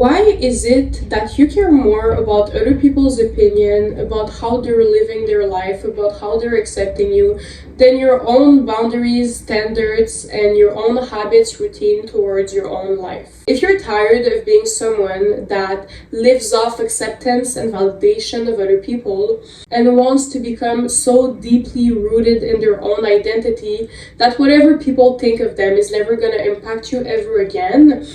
Why is it that you care more about other people's opinion, about how they're living their life, about how they're accepting you, than your own boundaries, standards, and your own habits, routine towards your own life? If you're tired of being someone that lives off acceptance and validation of other people and wants to become so deeply rooted in their own identity that whatever people think of them is never going to impact you ever again,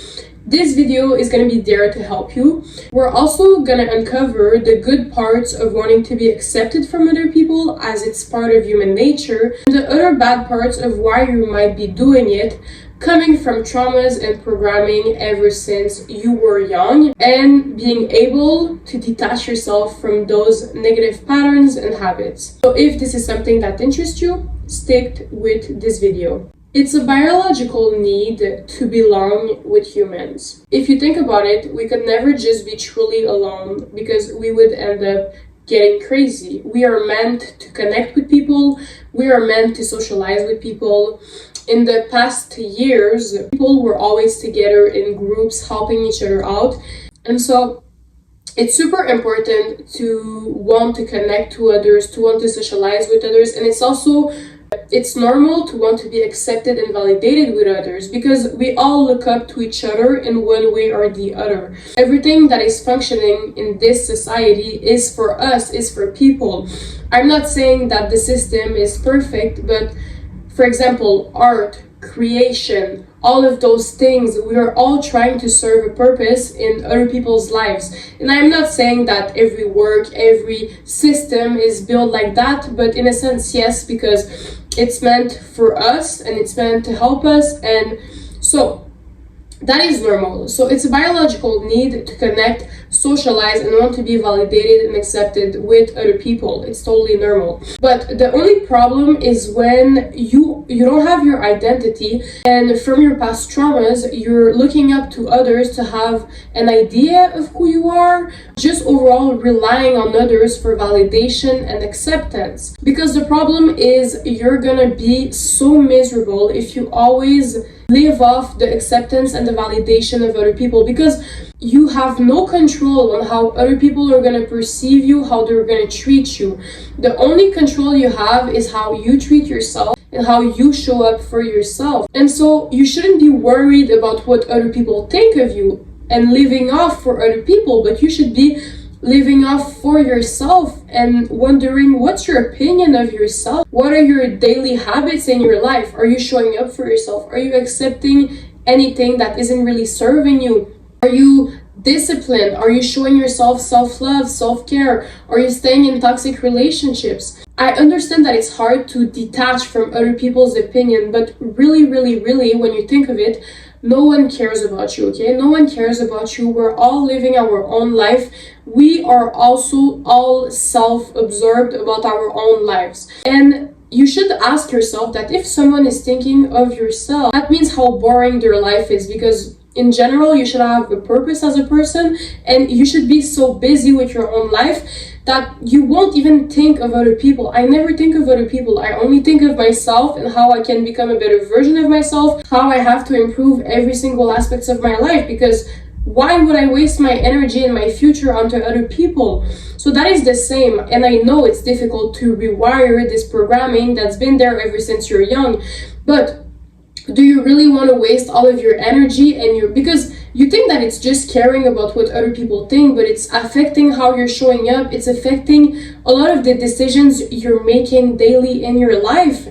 this video is going to be there to help you. We're also going to uncover the good parts of wanting to be accepted from other people, as it's part of human nature, and the other bad parts of why you might be doing it, coming from traumas and programming ever since you were young, and being able to detach yourself from those negative patterns and habits. So if this is something that interests you, stick with this video. It's a biological need to belong with humans. If you think about it, we could never just be truly alone because we would end up getting crazy. We are meant to connect with people. We are meant to socialize with people. In the past years, people were always together in groups, helping each other out. And so it's super important to want to connect to others, to want to socialize with others. And it's normal to want to be accepted and validated with others because we all look up to each other in one way or the other. Everything that is functioning in this society is for us, is for people. I'm not saying that the system is perfect, but for example, art, creation, all of those things, we are all trying to serve a purpose in other people's lives. And I'm not saying that every work, every system is built like that, but in a sense, yes, because it's meant for us and it's meant to help us, and so that is normal. So it's a biological need to connect, socialize, and want to be validated and accepted with other people. It's totally normal. But the only problem is when you don't have your identity, and from your past traumas, you're looking up to others to have an idea of who you are, just overall relying on others for validation and acceptance. Because the problem is you're gonna be so miserable if you always live off the acceptance and the validation of other people, because you have no control on how other people are going to perceive you, how they're going to treat you. The only control you have is how you treat yourself and how you show up for yourself. And so you shouldn't be worried about what other people think of you and living off for other people, but you should be living off for yourself and wondering, what's your opinion of yourself? What are your daily habits in your life? Are you showing up for yourself? Are you accepting anything that isn't really serving you? Are you disciplined? Are you showing yourself self-love, self-care? Are you staying in toxic relationships? I understand that it's hard to detach from other people's opinion, but really, when you think of it, no one cares about you, okay? No one cares about you. We're all living our own life. We are also all self-absorbed about our own lives. And you should ask yourself that if someone is thinking of yourself, that means how boring their life is, because in general, you should have a purpose as a person, and you should be so busy with your own life that you won't even think of other people. I never think of other people. I only think of myself and how I can become a better version of myself, how I have to improve every single aspect of my life, because why would I waste my energy and my future onto other people? So that is the same, and I know it's difficult to rewire this programming that's been there ever since you're young, but do you really want to waste all of your energy and because you think that it's just caring about what other people think, but it's affecting how you're showing up. It's affecting a lot of the decisions you're making daily in your life.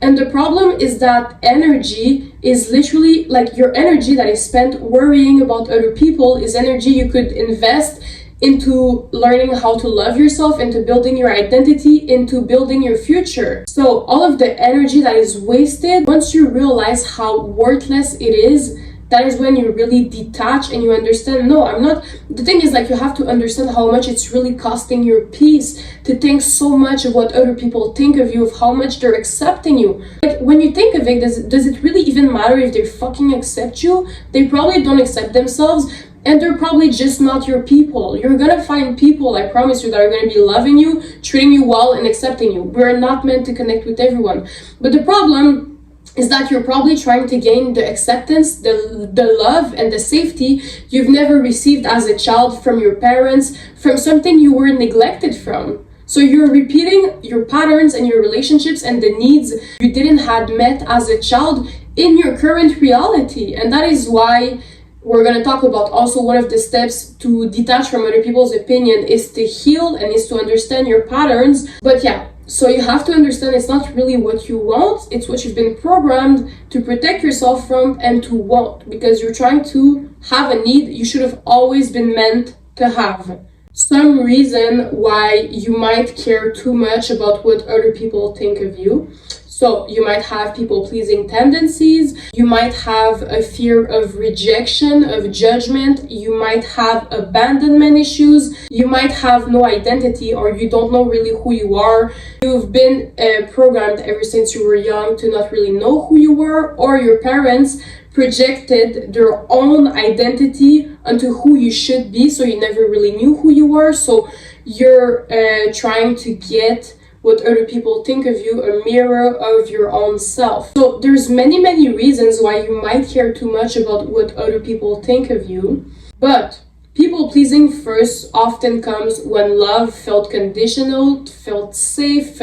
And the problem is that energy is literally like your energy that is spent worrying about other people is energy you could invest into learning how to love yourself, into building your identity, into building your future. So all of the energy that is wasted, once you realize how worthless it is, that is when you really detach and you understand, no, I'm not. The thing is, like, you have to understand how much it's really costing your peace to think so much of what other people think of you, of how much they're accepting you. Like, when you think of it, does it really even matter if they fucking accept you? They probably don't accept themselves. And they're probably just not your people. You're gonna find people, I promise you, that are gonna be loving you, treating you well, and accepting you. We're not meant to connect with everyone. But the problem is that you're probably trying to gain the acceptance, the love, and the safety you've never received as a child from your parents, from something you were neglected from. So you're repeating your patterns and your relationships and the needs you didn't have met as a child in your current reality. And that is why we're going to talk about also one of the steps to detach from other people's opinion is to heal and is to understand your patterns. But yeah, so you have to understand it's not really what you want, it's what you've been programmed to protect yourself from and to want, because you're trying to have a need you should have always been meant to have. Some reason why you might care too much about what other people think of you. So you might have people-pleasing tendencies, you might have a fear of rejection, of judgment, you might have abandonment issues, you might have no identity or you don't know really who you are. You've been programmed ever since you were young to not really know who you were, or your parents projected their own identity onto who you should be, so you never really knew who you were. So you're trying to get what other people think of you, a mirror of your own self. So there's many reasons why you might care too much about what other people think of you. But people pleasing first often comes when love felt conditional, felt safe.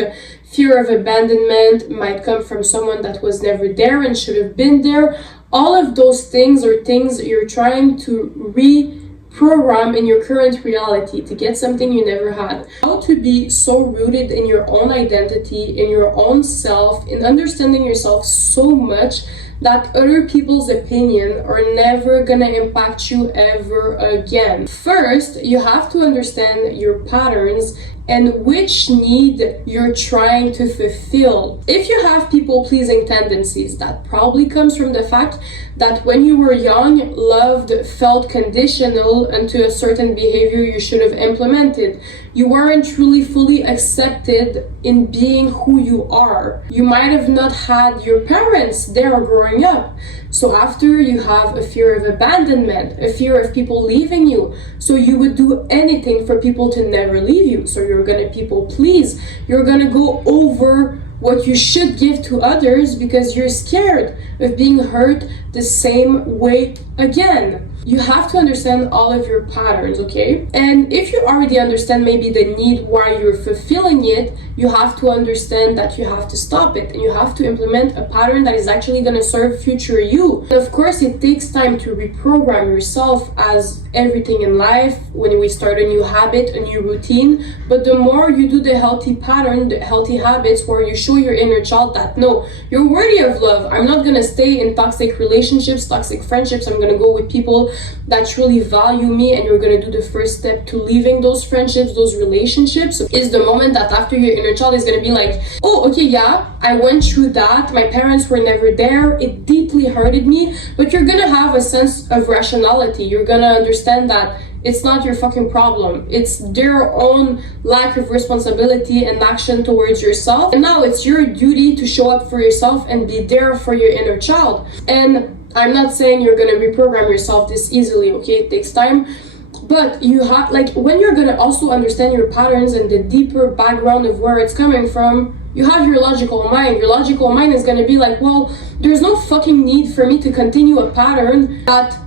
Fear of abandonment might come from someone that was never there and should have been there. All of those things are things you're trying to reprogram in your current reality to get something you never had. How to be so rooted in your own identity, in your own self, in understanding yourself so much that other people's opinion are never gonna impact you ever again. First, you have to understand your patterns and which need you're trying to fulfill. If you have people-pleasing tendencies, that probably comes from the fact that when you were young, loved felt conditional unto a certain behavior you should have implemented. You weren't truly fully accepted in being who you are. You might have not had your parents there growing up. So after, you have a fear of abandonment, a fear of people leaving you. So you would do anything for people to never leave you. So you're gonna people please. You're gonna go over what you should give to others because you're scared of being hurt the same way again. You have to understand all of your patterns, okay? And if you already understand maybe the need why you're fulfilling it, you have to understand that you have to stop it and you have to implement a pattern that is actually going to serve future you. And of course, it takes time to reprogram yourself, as everything in life, when we start a new habit, a new routine. But the more you do the healthy pattern, the healthy habits where you show your inner child that no, you're worthy of love. I'm not going to stay in toxic relationships, toxic friendships. I'm going to go with people that truly value me, and you're going to do the first step to leaving those friendships, those relationships, is the moment that after your inner child is going to be like, oh, okay, yeah, I went through that, my parents were never there, it deeply hurted me, but you're going to have a sense of rationality. You're going to understand that it's not your fucking problem. It's their own lack of responsibility and action towards yourself. And now it's your duty to show up for yourself and be there for your inner child. And I'm not saying you're gonna reprogram yourself this easily, okay? It takes time. But you have, like, when you're gonna also understand your patterns and the deeper background of where it's coming from, you have your logical mind. Your logical mind is gonna be like, well, there's no fucking need for me to continue a pattern that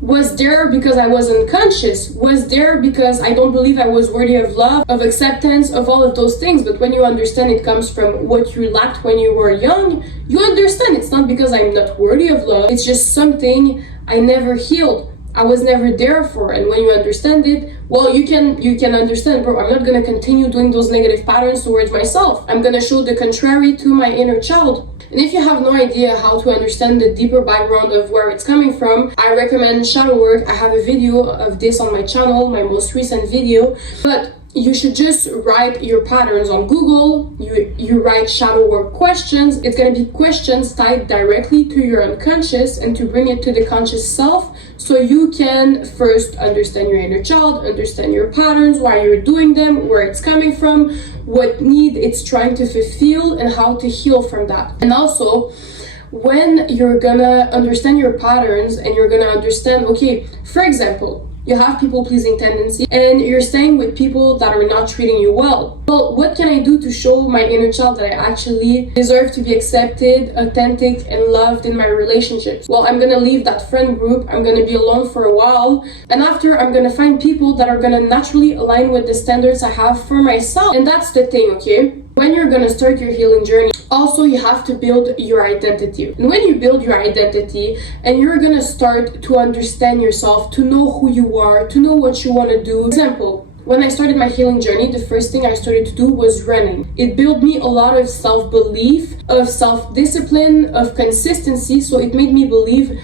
was there because I was unconscious, was there because I don't believe I was worthy of love, of acceptance, of all of those things. But when you understand it comes from what you lacked when you were young, you understand it's not because I'm not worthy of love, it's just something I never healed, I was never there for. And when you understand it, well, you can understand, bro, I'm not gonna continue doing those negative patterns towards myself. I'm gonna show the contrary to my inner child. And if you have no idea how to understand the deeper background of where it's coming from, I recommend shadow work. I have a video of this on my channel, my most recent video. But you should just write your patterns on Google. You write shadow work questions. It's going to be questions tied directly to your unconscious and to bring it to the conscious self, so you can first understand your inner child, understand your patterns, why you're doing them, where it's coming from, what need it's trying to fulfill, and how to heal from that. And also, when you're gonna understand your patterns and you're gonna understand, okay, for example, you have people-pleasing tendency, and you're staying with people that are not treating you well. Well, what can I do to show my inner child that I actually deserve to be accepted, authentic, and loved in my relationships? Well, I'm gonna leave that friend group, I'm gonna be alone for a while, and after I'm gonna find people that are gonna naturally align with the standards I have for myself. And that's the thing, okay? When you're gonna start your healing journey, also you have to build your identity. And when you build your identity and you're gonna start to understand yourself, to know who you are, to know what you wanna do. For example, when I started my healing journey, the first thing I started to do was running. It built me a lot of self-belief, of self-discipline, of consistency, so it made me believe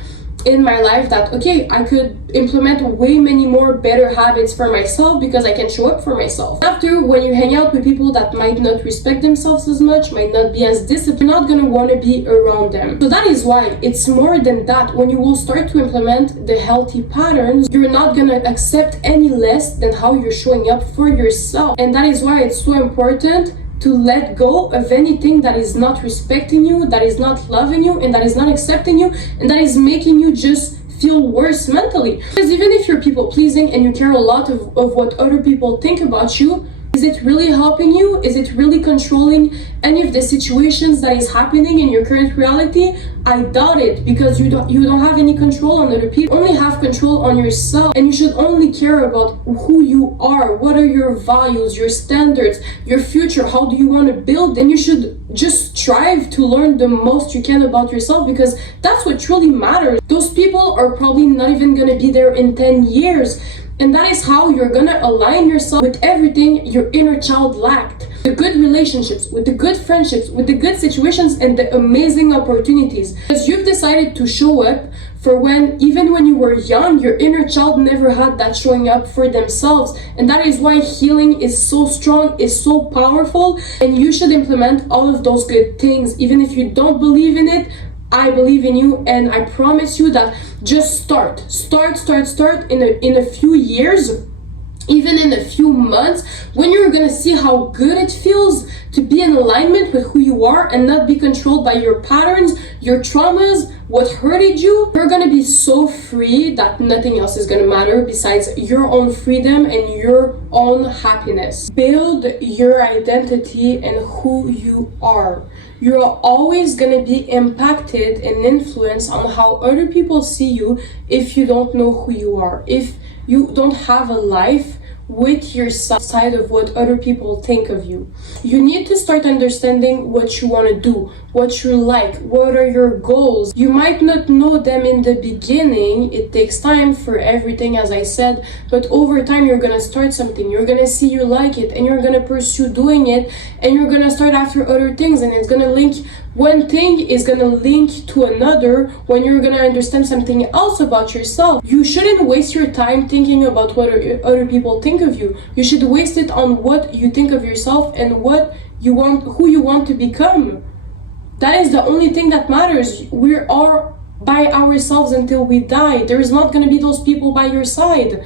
in my life that, okay, I could implement way many more better habits for myself because I can show up for myself. After, when you hang out with people that might not respect themselves as much, might not be as disciplined, you're not gonna wanna be around them. So that is why it's more than that. When you will start to implement the healthy patterns, you're not gonna accept any less than how you're showing up for yourself. And that is why it's so important to let go of anything that is not respecting you, that is not loving you, and that is not accepting you, and that is making you just feel worse mentally. Because even if you're people pleasing and you care a lot of what other people think about you, is it really helping you? Is it really controlling any of the situations that is happening in your current reality? I doubt it, because you don't have any control on other people. You only have control on yourself, and you should only care about who you are, what are your values, your standards, your future, how do you want to build, and you should just strive to learn the most you can about yourself, because that's what truly matters. Those people are probably not even gonna be there in 10 years. And that is how you're gonna align yourself with everything your inner child lacked. The good relationships, with the good friendships, with the good situations, and the amazing opportunities. Because you've decided to show up for even when you were young, your inner child never had that showing up for themselves. And that is why healing is so strong, is so powerful, and you should implement all of those good things. Even if you don't believe in it, I believe in you, and I promise you that just start in a few years, even in a few months, when you're gonna see how good it feels to be in alignment with who you are and not be controlled by your patterns, your traumas, what hurted you. You're gonna be so free that nothing else is gonna matter besides your own freedom and your own happiness. Build your identity and who you are. You're always gonna be impacted and influenced on how other people see you if you don't know who you are. If you don't have a life with yourself side of what other people think of you. You need to start understanding what you want to do, what you like, what are your goals. You might not know them in the beginning. It takes time for everything, as I said, but over time you're gonna start something, you're gonna see you like it, and you're gonna pursue doing it, and you're gonna start after other things, and it's gonna link, one thing is gonna link to another when you're gonna understand something else about yourself. You shouldn't waste your time thinking about what other people think of you. You should waste it on what you think of yourself and what you want, who you want to become. That is the only thing that matters. We are by ourselves until we die. There is not going to be those people by your side.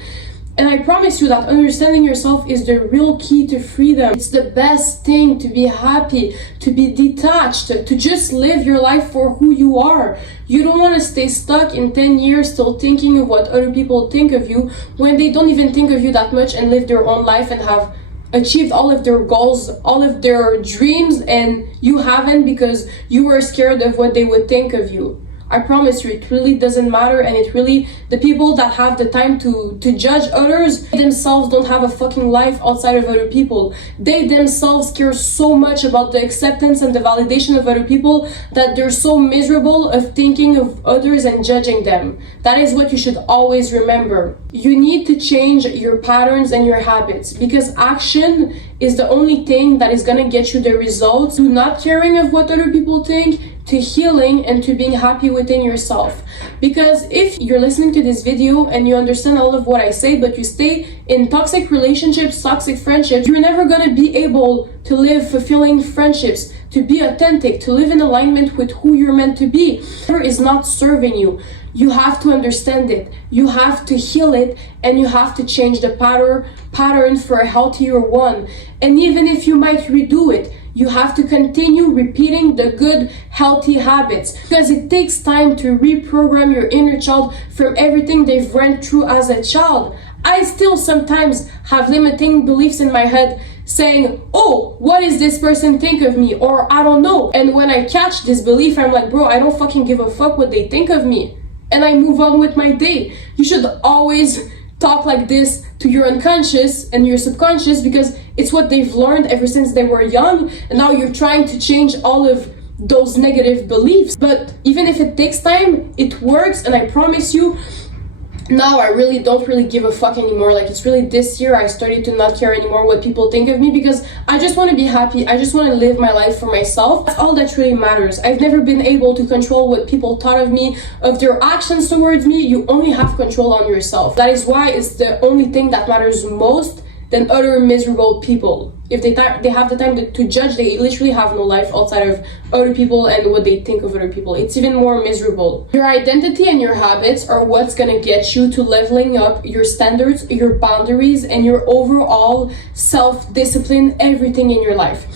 And I promise you that understanding yourself is the real key to freedom. It's the best thing to be happy, to be detached, to just live your life for who you are. You don't want to stay stuck in 10 years still thinking of what other people think of you when they don't even think of you that much and live their own life and have achieved all of their goals, all of their dreams, and you haven't because you were scared of what they would think of you. I promise you, it really doesn't matter, and it really, the people that have the time to judge others, they themselves don't have a fucking life outside of other people. They themselves care so much about the acceptance and the validation of other people that they're so miserable of thinking of others and judging them. That is what you should always remember. You need to change your patterns and your habits, because action is the only thing that is gonna get you the results. To not caring of what other people think, to healing, and to being happy within yourself. Because if you're listening to this video and you understand all of what I say, but you stay in toxic relationships, toxic friendships, you're never gonna be able to live fulfilling friendships, to be authentic, to live in alignment with who you're meant to be. Whoever is not serving you, you have to understand it, you have to heal it, and you have to change the pattern for a healthier one. And even if you might redo it, You have to continue repeating the good, healthy habits because it takes time to reprogram your inner child from everything they've went through as a child. I still sometimes have limiting beliefs in my head saying, oh, what does this person think of me? Or I don't know. And when I catch this belief, I'm like, bro, I don't fucking give a fuck what they think of me. And I move on with my day. You should always talk like this to your unconscious and your subconscious because it's what they've learned ever since they were young. And now you're trying to change all of those negative beliefs. But even if it takes time, it works. And I promise you, now I really don't give a fuck anymore. Like, it's really this year I started to not care anymore what people think of me because I just want to be happy. I just want to live my life for myself. That's all that really matters. I've never been able to control what people thought of me, of their actions towards me. You only have control on yourself. That is why it's the only thing that matters most than other miserable people. If they have the time to judge, they literally have no life outside of other people and what they think of other people. It's even more miserable. Your identity and your habits are what's gonna get you to leveling up your standards, your boundaries, and your overall self-discipline, everything in your life.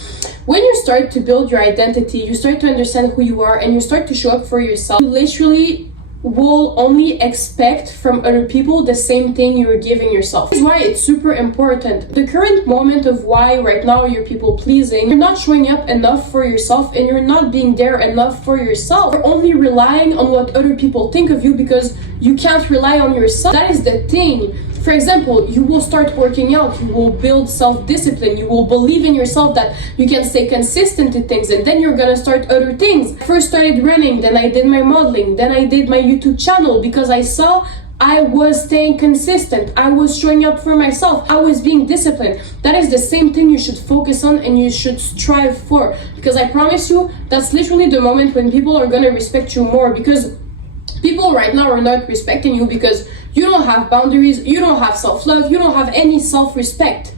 When you start to build your identity, you start to understand who you are and you start to show up for yourself, you literally will only expect from other people the same thing you're giving yourself. This is why it's super important. The current moment of why right now you're people pleasing, you're not showing up enough for yourself and you're not being there enough for yourself. You're only relying on what other people think of you because you can't rely on yourself. That is the thing. For example, you will start working out, you will build self-discipline, you will believe in yourself that you can stay consistent to things, and then you're gonna start other things. I first started running, then I did my modeling, then I did my YouTube channel because I saw I was staying consistent, I was showing up for myself, I was being disciplined. That is the same thing you should focus on and you should strive for, because I promise you, that's literally the moment when people are gonna respect you more, because people right now are not respecting you because you don't have boundaries, you don't have self-love, you don't have any self-respect.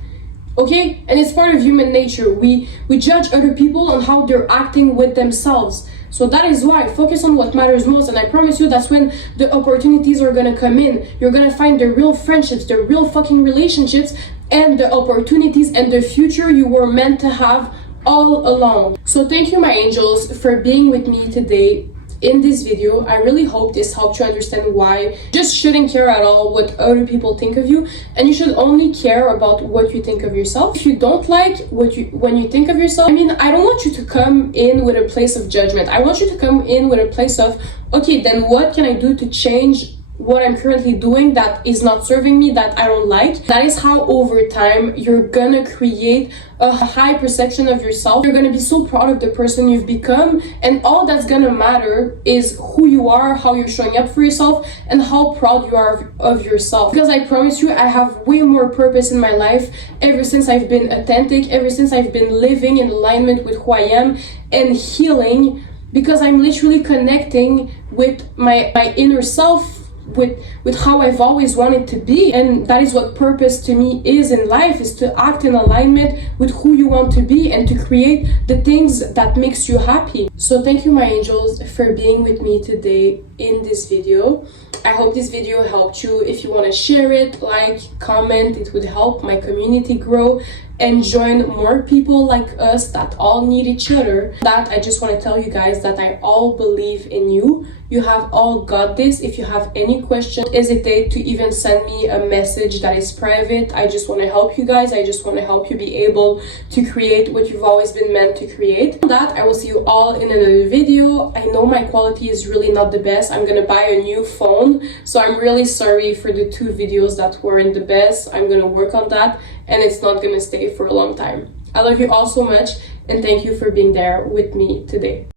Okay? And it's part of human nature. We judge other people on how they're acting with themselves. So that is why focus on what matters most, and I promise you that's when the opportunities are gonna come in. You're gonna find the real friendships, the real fucking relationships, and the opportunities and the future you were meant to have all along. So thank you, my angels, for being with me today in this video. I really hope this helped you understand why you just shouldn't care at all what other people think of you, and you should only care about what you think of yourself. If you don't like when you think of yourself, I mean, I don't want you to come in with a place of judgment. I want you to come in with a place of, okay, then what can I do to change what I'm currently doing that is not serving me, that I don't like? That is how over time you're gonna create a high perception of yourself. You're gonna be so proud of the person you've become, and all that's gonna matter is who you are, how you're showing up for yourself, and how proud you are of yourself. Because I promise you, I have way more purpose in my life ever since I've been authentic, ever since I've been living in alignment with who I am and healing, because I'm literally connecting with my inner self, with how I've always wanted to be. And that is what purpose to me is in life, is to act in alignment with who you want to be and to create the things that makes you happy. So thank you, my angels, for being with me today in this video. I hope this video helped you. If you want to share it, like, comment, it would help my community grow and join more people like us that all need each other. That I just want to tell you guys that I all believe in you. You have all got this. If you have any questions, don't hesitate to even send me a message that is private. I just want to help you guys. I just want to help you be able to create what you've always been meant to create. On that, I will see you all in another video. I know my quality is really not the best. I'm gonna buy a new phone, so I'm really sorry for the 2 videos that weren't the best. I'm gonna work on that, and it's not gonna stay for a long time. I love you all so much, and thank you for being there with me today.